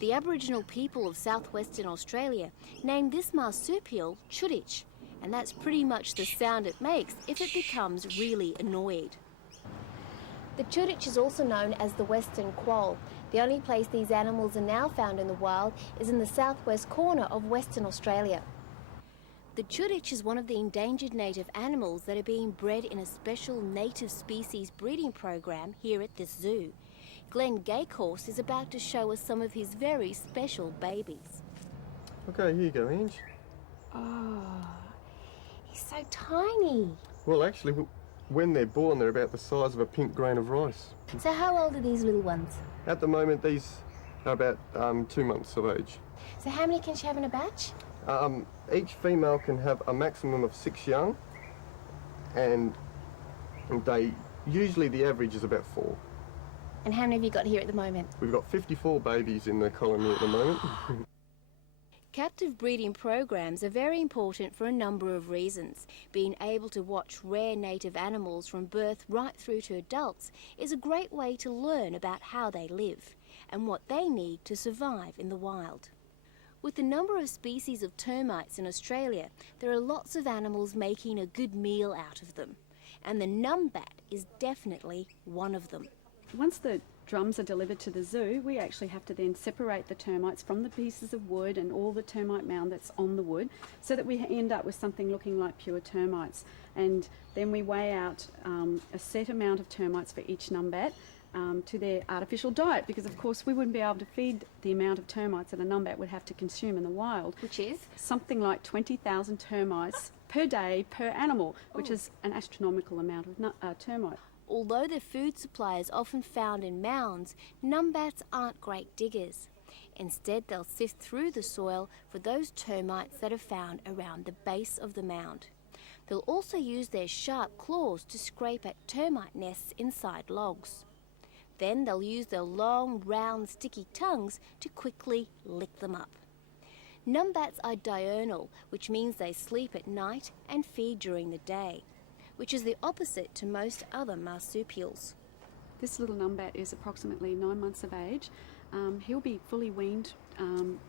The Aboriginal people of southwestern Australia named this marsupial Chuditch, and that's pretty much the sound it makes if it becomes really annoyed. The Chuditch is also known as the Western Quoll. The only place these animals are now found in the wild is in the southwest corner of Western Australia. The Chuditch is one of the endangered native animals that are being bred in a special native species breeding program here at this zoo. Glenn Gaycorse is about to show us some of his very special babies. Okay, here you go, Ange. Oh, he's so tiny. Well, actually, when they're born, they're about the size of a pink grain of rice. So how old are these little ones? At the moment, these are about 2 months of age. So how many can she have in a batch? Each female can have a maximum of 6 young, and usually the average is about 4. And how many have you got here at the moment? We've got 54 babies in the colony at the moment. Captive breeding programs are very important for a number of reasons. Being able to watch rare native animals from birth right through to adults is a great way to learn about how they live and what they need to survive in the wild. With the number of species of termites in Australia, there are lots of animals making a good meal out of them, and the numbat is definitely one of them. Once the drums are delivered to the zoo, we actually have to then separate the termites from the pieces of wood and all the termite mound that's on the wood, so that we end up with something looking like pure termites. And then we weigh out a set amount of termites for each numbat to their artificial diet, because of course we wouldn't be able to feed the amount of termites that a numbat would have to consume in the wild. Which is? Something like 20,000 termites per day per animal, which is an astronomical amount of termite. Although their food supply is often found in mounds, numbats aren't great diggers. Instead, they'll sift through the soil for those termites that are found around the base of the mound. They'll also use their sharp claws to scrape at termite nests inside logs. Then they'll use their long, round, sticky tongues to quickly lick them up. Numbats are diurnal, which means they sleep at night and feed during the day, which is the opposite to most other marsupials. This little numbat is approximately 9 months of age. He'll be fully weaned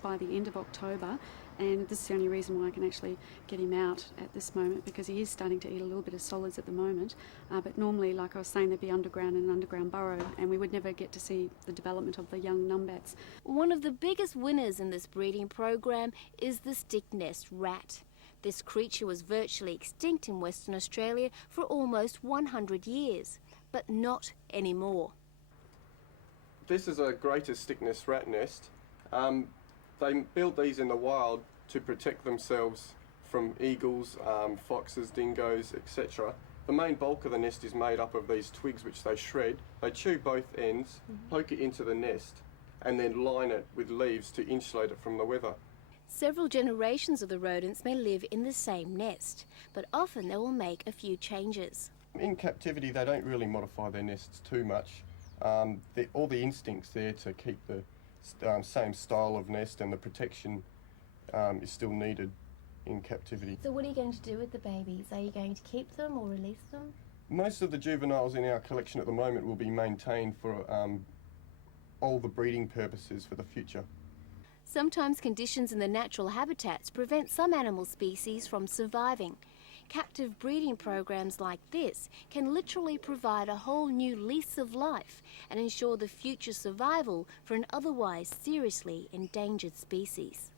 by the end of October, and this is the only reason why I can actually get him out at this moment, because he is starting to eat a little bit of solids at the moment. But normally, like I was saying, they'd be underground in an underground burrow, and we would never get to see the development of the young numbats. One of the biggest winners in this breeding program is the stick-nest rat. This creature was virtually extinct in Western Australia for almost 100 years, but not anymore. This is a greater stick-nest rat nest. They build these in the wild to protect themselves from eagles, foxes, dingoes, etc. The main bulk of the nest is made up of these twigs which they shred. They chew both ends, poke it into the nest, and then line it with leaves to insulate it from the weather. Several generations of the rodents may live in the same nest, but often they will make a few changes. In captivity, they don't really modify their nests too much. All the instincts there to keep the same style of nest, and the protection is still needed in captivity. So what are you going to do with the babies? Are you going to keep them or release them? Most of the juveniles in our collection at the moment will be maintained for all the breeding purposes for the future. Sometimes conditions in the natural habitats prevent some animal species from surviving. Captive breeding programs like this can literally provide a whole new lease of life and ensure the future survival for an otherwise seriously endangered species.